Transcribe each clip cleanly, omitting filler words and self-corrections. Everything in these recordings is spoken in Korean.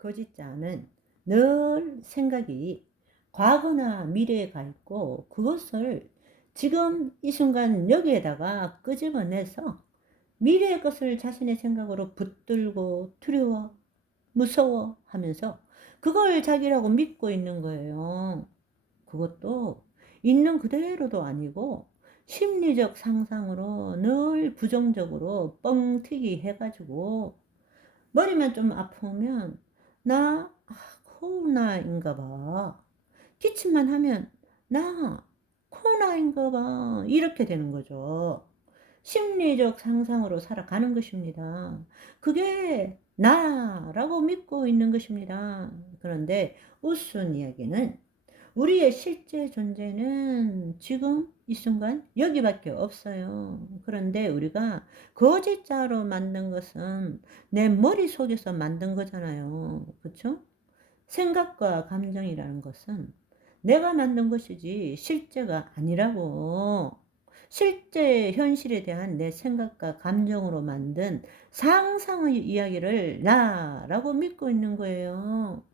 거짓자는 늘 생각이 과거나 미래에 가 있고 그것을 지금 이 순간 여기에다가 끄집어내서 미래의 것을 자신의 생각으로 붙들고 두려워, 무서워 하면서 그걸 자기라고 믿고 있는 거예요. 그것도 있는 그대로도 아니고 심리적 상상으로 늘 부정적으로 뻥튀기 해가지고 머리만 좀 아프면 나 코로나인가 봐. 기침만 하면 나 코로나인가 봐. 이렇게 되는 거죠. 심리적 상상으로 살아가는 것입니다. 그게 나라고 믿고 있는 것입니다. 그런데 우스운 이야기는 우리의 실제 존재는 지금 이 순간 여기밖에 없어요. 그런데 우리가 거짓자로 만든 것은 내 머릿속에서 만든 거잖아요. 그렇죠? 생각과 감정이라는 것은 내가 만든 것이지 실제가 아니라고. 실제 현실에 대한 내 생각과 감정으로 만든 상상의 이야기를 나라고 믿고 있는 거예요.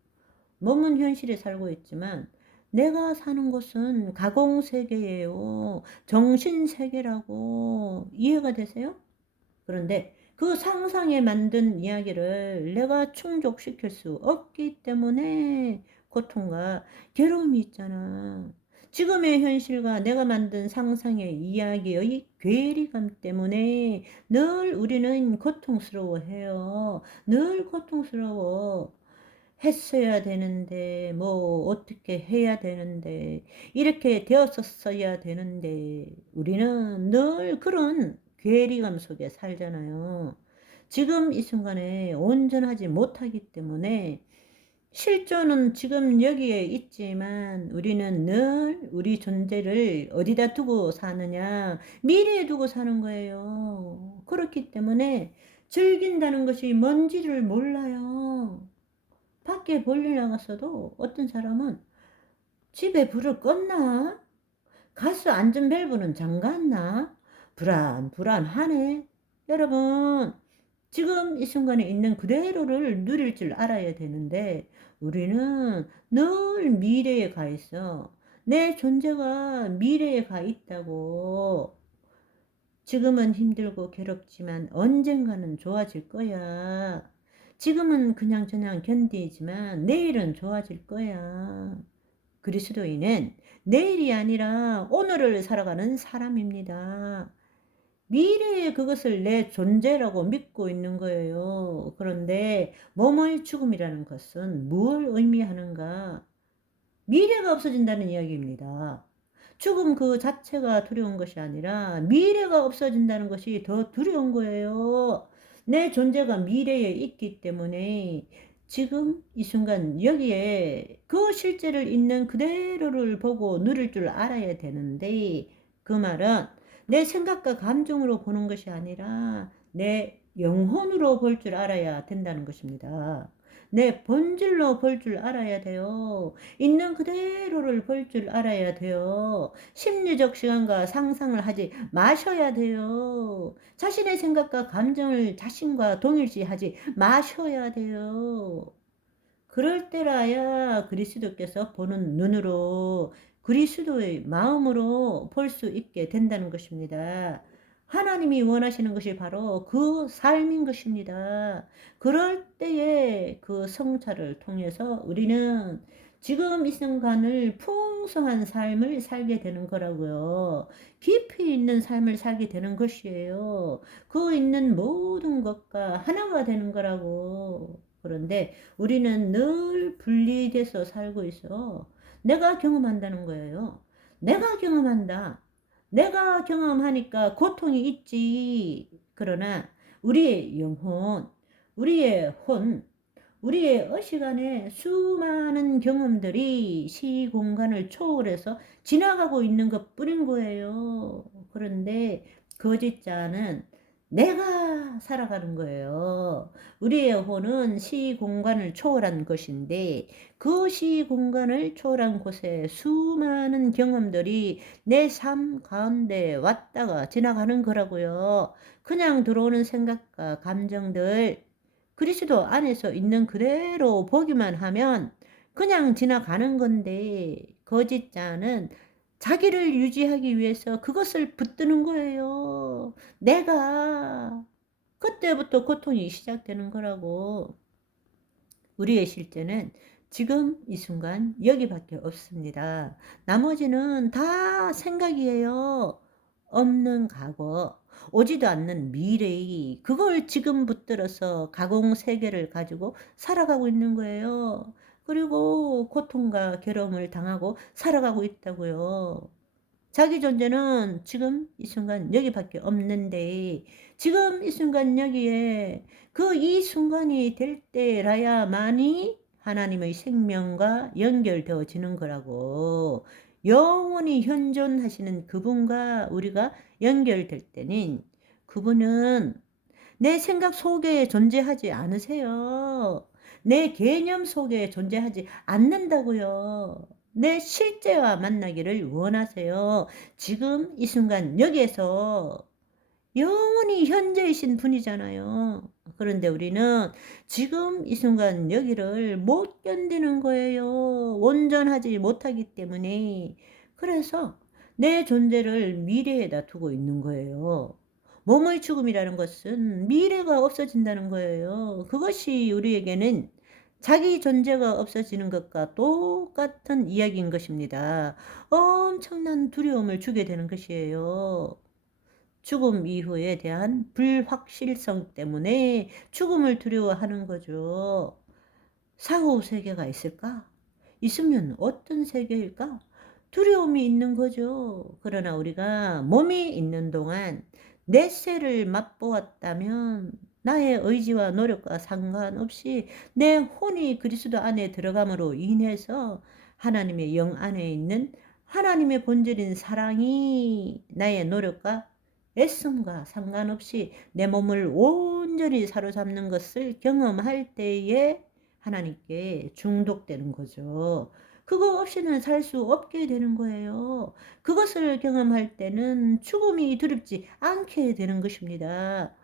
몸은 현실에 살고 있지만 내가 사는 곳은 가공세계예요. 정신세계라고. 이해가 되세요? 그런데 그 상상에 만든 이야기를 내가 충족시킬 수 없기 때문에 고통과 괴로움이 있잖아. 지금의 현실과 내가 만든 상상의 이야기의 괴리감 때문에 늘 우리는 고통스러워해요. 늘 고통스러워. 했어야 되는데, 뭐, 어떻게 해야 되는데, 이렇게 되었었어야 되는데, 우리는 늘 그런 괴리감 속에 살잖아요. 지금 이 순간에 온전하지 못하기 때문에, 실존은 지금 여기에 있지만, 우리는 늘 우리 존재를 어디다 두고 사느냐, 미래에 두고 사는 거예요. 그렇기 때문에, 즐긴다는 것이 뭔지를 몰라요. 밖에 볼일 나갔어도 어떤 사람은 집에 불을 껐나? 가스 안전밸브는 잠갔나? 불안하네. 여러분, 지금 이 순간에 있는 그대로를 누릴 줄 알아야 되는데 우리는 늘 미래에 가 있어. 내 존재가 미래에 가 있다고. 지금은 힘들고 괴롭지만 언젠가는 좋아질 거야. 지금은 그냥저냥 견디지만 내일은 좋아질 거야. 그리스도인은 내일이 아니라 오늘을 살아가는 사람입니다. 미래의 그것을 내 존재라고 믿고 있는 거예요. 그런데 몸의 죽음이라는 것은 뭘 의미하는가? 미래가 없어진다는 이야기입니다. 죽음 그 자체가 두려운 것이 아니라 미래가 없어진다는 것이 더 두려운 거예요. 내 존재가 미래에 있기 때문에 지금 이 순간 여기에 그 실제를 있는 그대로를 보고 누릴 줄 알아야 되는데 그 말은 내 생각과 감정으로 보는 것이 아니라 내 영혼으로 볼 줄 알아야 된다는 것입니다. 내 본질로 볼 줄 알아야 돼요. 있는 그대로를 볼 줄 알아야 돼요. 심리적 시간과 상상을 하지 마셔야 돼요. 자신의 생각과 감정을 자신과 동일시하지 마셔야 돼요. 그럴 때라야 그리스도께서 보는 눈으로 그리스도의 마음으로 볼 수 있게 된다는 것입니다. 하나님이 원하시는 것이 바로 그 삶인 것입니다. 그럴 때에 그 성찰을 통해서 우리는 지금 이 순간을 풍성한 삶을 살게 되는 거라고요. 깊이 있는 삶을 살게 되는 것이에요. 그 있는 모든 것과 하나가 되는 거라고. 그런데 우리는 늘 분리돼서 살고 있어. 내가 경험한다는 거예요. 내가 경험한다. 내가 경험하니까 고통이 있지. 그러나 우리의 영혼, 우리의 혼, 우리의 의식안에 수많은 경험들이 시공간을 초월해서 지나가고 있는 것 뿐인 거예요. 그런데 거짓자는 내가 살아가는 거예요. 우리의 혼은 시공간을 초월한 것인데 그 시공간을 초월한 곳에 수많은 경험들이 내 삶 가운데 왔다가 지나가는 거라고요. 그냥 들어오는 생각과 감정들 그리스도 안에서 있는 그대로 보기만 하면 그냥 지나가는 건데, 거짓자는 자기를 유지하기 위해서 그것을 붙드는 거예요. 내가. 그때부터 고통이 시작되는 거라고. 우리의 실제는 지금 이 순간 여기밖에 없습니다. 나머지는 다 생각이에요. 없는 과거, 오지도 않는 미래, 그걸 지금 붙들어서 가공 세계를 가지고 살아가고 있는 거예요. 그리고 고통과 괴로움을 당하고 살아가고 있다고요. 자기 존재는 지금 이 순간 여기밖에 없는데, 지금 이 순간 여기에 그 이 순간이 될 때라야만이 하나님의 생명과 연결되어지는 거라고. 영원히 현존하시는 그분과 우리가 연결될 때는, 그분은 내 생각 속에 존재하지 않으세요. 내 개념 속에 존재하지 않는다고요. 내 실제와 만나기를 원하세요. 지금 이 순간 여기에서 영원히 현재이신 분이잖아요. 그런데 우리는 지금 이 순간 여기를 못 견디는 거예요. 온전하지 못하기 때문에. 그래서 내 존재를 미래에다 두고 있는 거예요. 몸의 죽음이라는 것은 미래가 없어진다는 거예요. 그것이 우리에게는 자기 존재가 없어지는 것과 똑같은 이야기인 것입니다. 엄청난 두려움을 주게 되는 것이에요. 죽음 이후에 대한 불확실성 때문에 죽음을 두려워하는 거죠. 사후 세계가 있을까? 있으면 어떤 세계일까? 두려움이 있는 거죠. 그러나 우리가 몸이 있는 동안 내세를 맛보았다면 나의 의지와 노력과 상관없이 내 혼이 그리스도 안에 들어감으로 인해서 하나님의 영 안에 있는 하나님의 본질인 사랑이 나의 노력과 애씀과 상관없이 내 몸을 온전히 사로잡는 것을 경험할 때에 하나님께 중독되는 거죠. 그거 없이는 살 수 없게 되는 거예요. 그것을 경험할 때는 죽음이 두렵지 않게 되는 것입니다.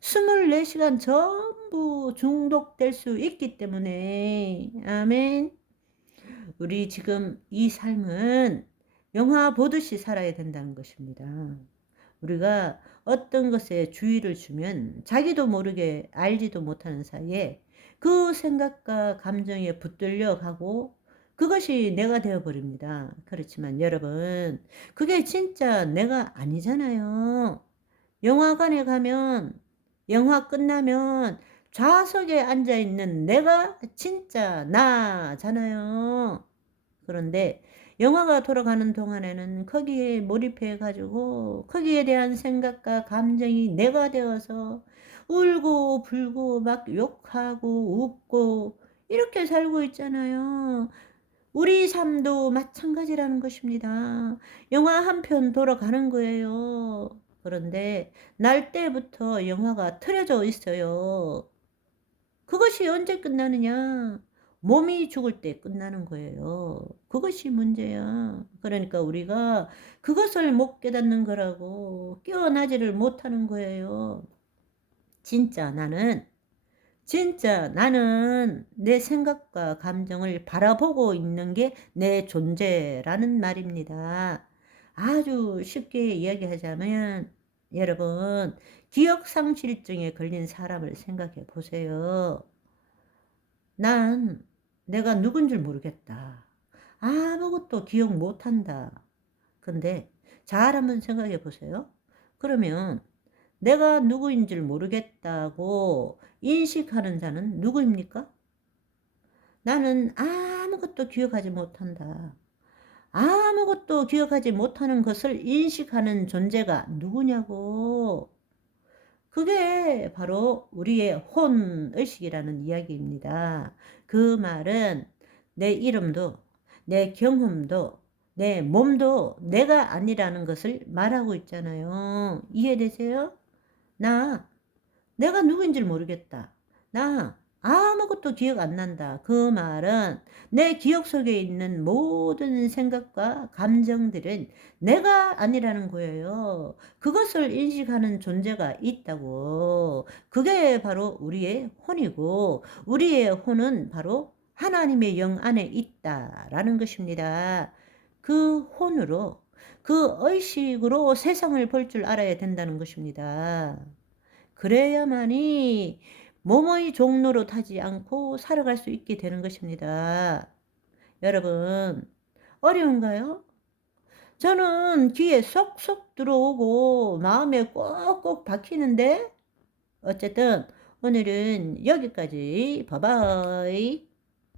24시간 전부 중독될 수 있기 때문에. 아멘. 우리 지금 이 삶은 영화 보듯이 살아야 된다는 것입니다. 우리가 어떤 것에 주의를 주면 자기도 모르게 알지도 못하는 사이에 그 생각과 감정에 붙들려 가고 그것이 내가 되어 버립니다. 그렇지만 여러분, 그게 진짜 내가 아니잖아요. 영화관에 가면 영화 끝나면 좌석에 앉아 있는 내가 진짜 나잖아요. 그런데 영화가 돌아가는 동안에는 거기에 몰입해 가지고 거기에 대한 생각과 감정이 내가 되어서 울고 불고 막 욕하고 웃고 이렇게 살고 있잖아요. 우리 삶도 마찬가지라는 것입니다. 영화 한 편 돌아가는 거예요. 그런데 날 때부터 영화가 틀어져 있어요. 그것이 언제 끝나느냐? 몸이 죽을 때 끝나는 거예요. 그것이 문제야. 그러니까 우리가 그것을 못 깨닫는 거라고. 깨어나지를 못하는 거예요. 진짜 나는 내 생각과 감정을 바라보고 있는 게 내 존재라는 말입니다. 아주 쉽게 이야기하자면, 여러분, 기억상실증에 걸린 사람을 생각해 보세요. 난 내가 누군 줄 모르겠다. 아무것도 기억 못한다. 근데 잘 한번 생각해 보세요. 그러면 내가 누구인 줄 모르겠다고 인식하는 자는 누구입니까? 나는 아무것도 기억하지 못한다. 아무것도 기억하지 못하는 것을 인식하는 존재가 누구냐고. 그게 바로 우리의 혼의식이라는 이야기입니다. 그 말은 내 이름도, 내 경험도, 내 몸도 내가 아니라는 것을 말하고 있잖아요. 이해되세요? 내가 누구인 줄 모르겠다. 아무것도 기억 안 난다. 그 말은 내 기억 속에 있는 모든 생각과 감정들은 내가 아니라는 거예요. 그것을 인식하는 존재가 있다고. 그게 바로 우리의 혼이고 우리의 혼은 바로 하나님의 영 안에 있다라는 것입니다. 그 혼으로 그 의식으로 세상을 볼 줄 알아야 된다는 것입니다. 그래야만이 몸의 종로로 타지 않고 살아갈 수 있게 되는 것입니다. 여러분, 어려운가요? 저는 귀에 쏙쏙 들어오고 마음에 꼭꼭 박히는데 어쨌든 오늘은 여기까지. 바이바이.